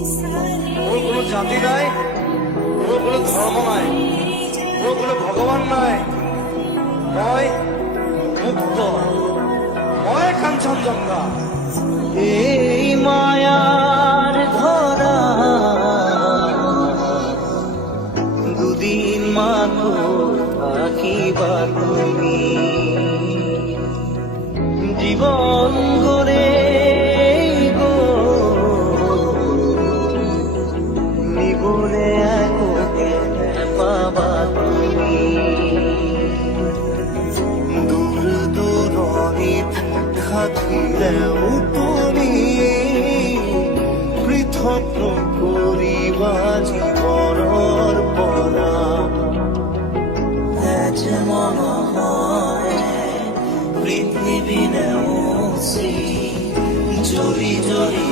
ওর কোনো জাতি নাই, ওর কোনো ধর্ম নাই, ওর কোনো ভগবান নাই। মই মুক্ত, মই কাঞ্চনজঙ্ঘা। এই মায়ার ধরা দুদিন মাত্র থাকিবা তুমি, জীবন গড়ে গো নিবলে এককে পাবা তুমি। দূর দূরণিত থাকিলেও তুমি পৃথক নকৰিবা জীৱনৰ পৰা। যে মনে হয় পৃথিবী নেওচি জৰি জৰি